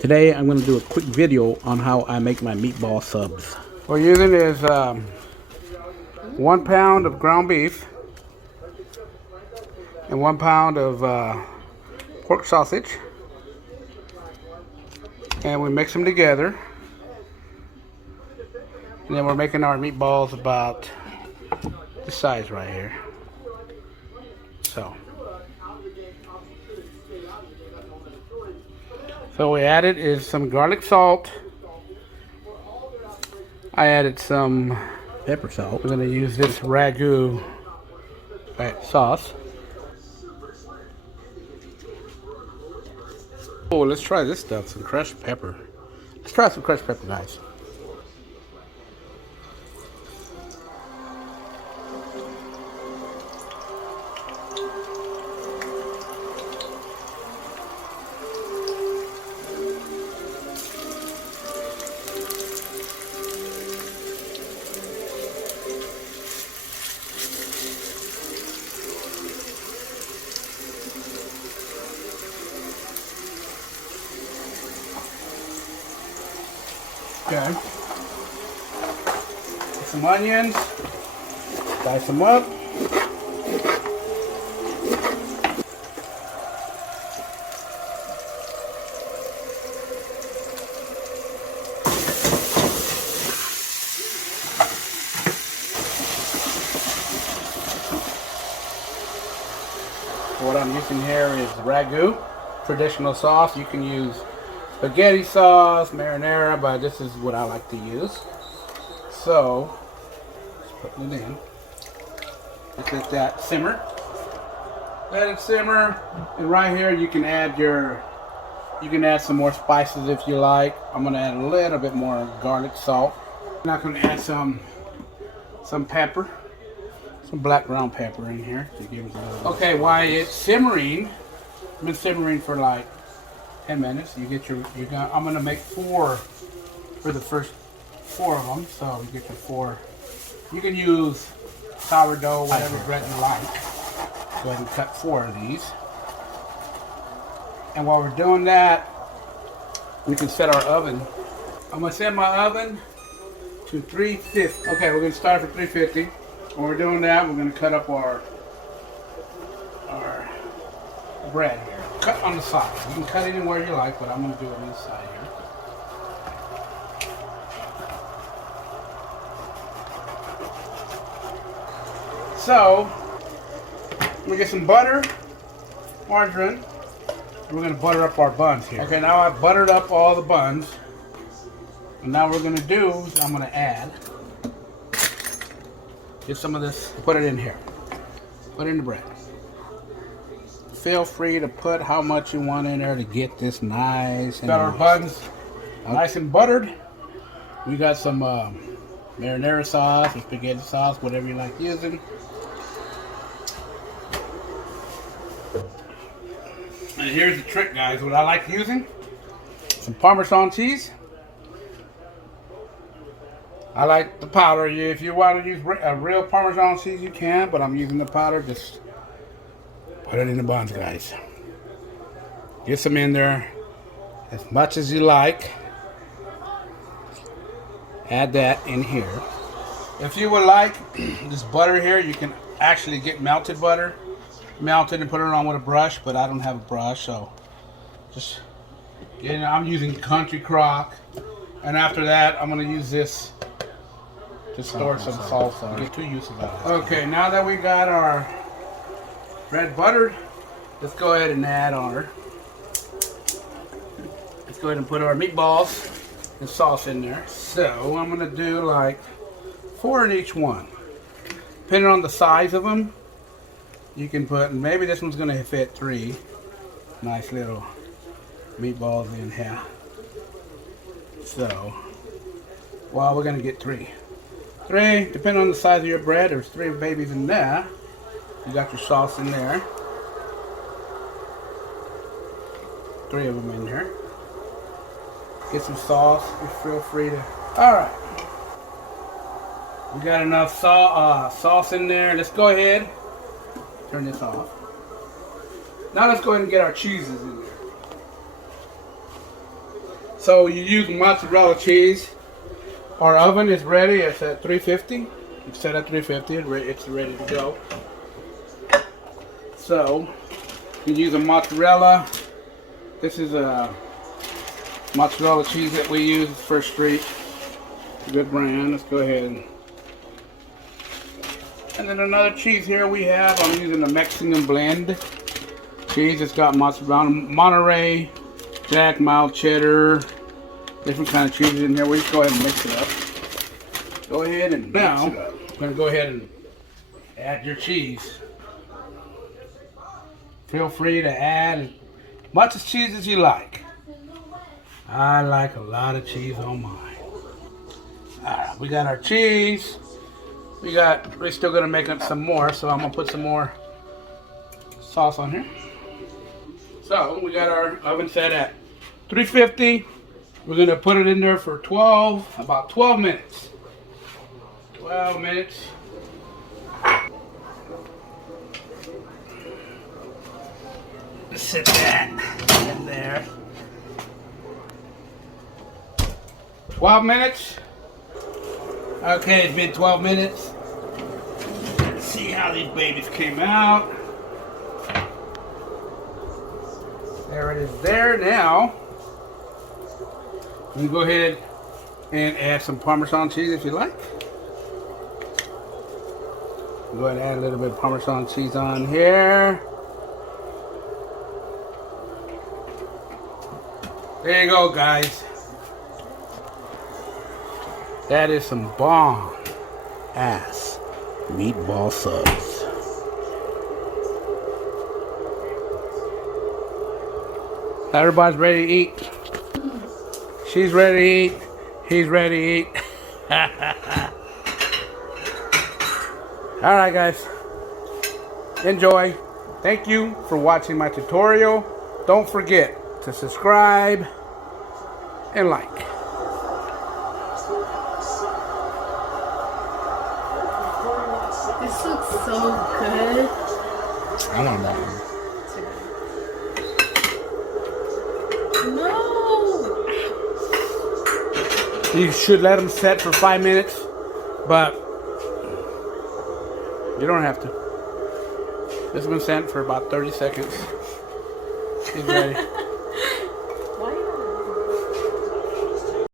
Today I'm going to do a quick video on how I make my meatball subs. What we're using is 1 pound of ground beef and 1 pound of pork sausage, and we mix them together, and then we're making our meatballs about this size right here. So what we added is some garlic salt. I added some Pepper salt. We're going to use this ragu sauce. Oh, let's try this stuff, some crushed pepper. Let's try some crushed pepper, guys. Okay. Some onions. Dice them up. What I'm using here is ragu, traditional sauce. You can use spaghetti sauce, marinara, but this is what I like to use. So, just putting it in. Let that simmer. Let it simmer. And right here you can add some more spices if you like. I'm gonna add a little bit more garlic salt. And I'm gonna add some pepper. Some black ground pepper in here to give it a little. Okay, while it's simmering, it's been simmering for like 10 minutes. I'm gonna make 4 for the first 4 of them. So you get your 4. You can use sourdough, whatever bread you like. Go ahead and cut 4 of these. And while we're doing that, we can set our oven. I'm gonna set my oven to 350. Okay, we're gonna start for 350. When we're doing that, we're gonna cut up our bread here. Cut on the side. You can cut anywhere you like, but I'm going to do it on this side here. So, we get some butter, margarine. We're going to butter up our buns here. Okay, now I've buttered up all the buns. And now what we're going to do is I'm going to add, get some of this, put it in here. Put it in the bread. Feel free to put how much you want in there to get this nice. Got our buns nice and buttered. We got some marinara sauce or spaghetti sauce, whatever you like using. And here's the trick, guys. What I like using, some Parmesan cheese. I like the powder. If you want to use a real Parmesan cheese, you can, but I'm using the powder. Just put it in the buns, guys. Get some in there as much as you like. Add that in here. If you would like this butter here, you can actually get melted butter. Melt it and put it on with a brush, but I don't have a brush, so just, I'm using Country Crock. And after that, I'm going to use this to store some salsa. Get 2 uses out of it. Okay, now that we got our bread buttered, let's go ahead and add let's go ahead and put our meatballs and sauce in there. So I'm going to do like 4 in each one. Depending on the size of them, you can put, maybe this one's going to fit 3 nice little meatballs in here. So, well, we're going to get 3. 3, depending on the size of your bread, there's 3 babies in there. You got your sauce in there. 3 of them in here. Get some sauce. You feel free to. Alright. We got enough sauce in there. Let's go ahead. Turn this off. Now let's go ahead and get our cheeses in there. So you use mozzarella cheese. Our oven is ready. It's at 350. It's set at 350. It's ready to go. So you use a mozzarella. This is a mozzarella cheese that we use. First Street. Good brand. Let's go ahead. And then another cheese here we have. I'm using the Mexican blend cheese. It's got mozzarella, Monterey, Jack, mild cheddar, different kind of cheeses in here. We just go ahead and mix it up. Go ahead and mix it up. I'm going to go ahead and add your cheese. Feel free to add as much as cheese as you like. I like a lot of cheese on mine. Alright, we got our cheese. We're still gonna make up some more, so I'm gonna put some more sauce on here. So we got our oven set at 350. We're gonna put it in there for about 12 minutes. 12 minutes. Let's set that in there. 12 minutes. Okay, it's been 12 minutes. Let's see how these babies came out. There it is there now. You can go ahead and add some Parmesan cheese if you like. Go ahead and add a little bit of Parmesan cheese on here. There you go, guys. That is some bomb ass meatball subs. Everybody's ready to eat. She's ready to eat. He's ready to eat. Alright guys. Enjoy. Thank you for watching my tutorial. Don't forget to subscribe and like. This looks so good. I want that one. No! You should let them set for 5 minutes, but you don't have to. This has been set for about 30 seconds. She's ready.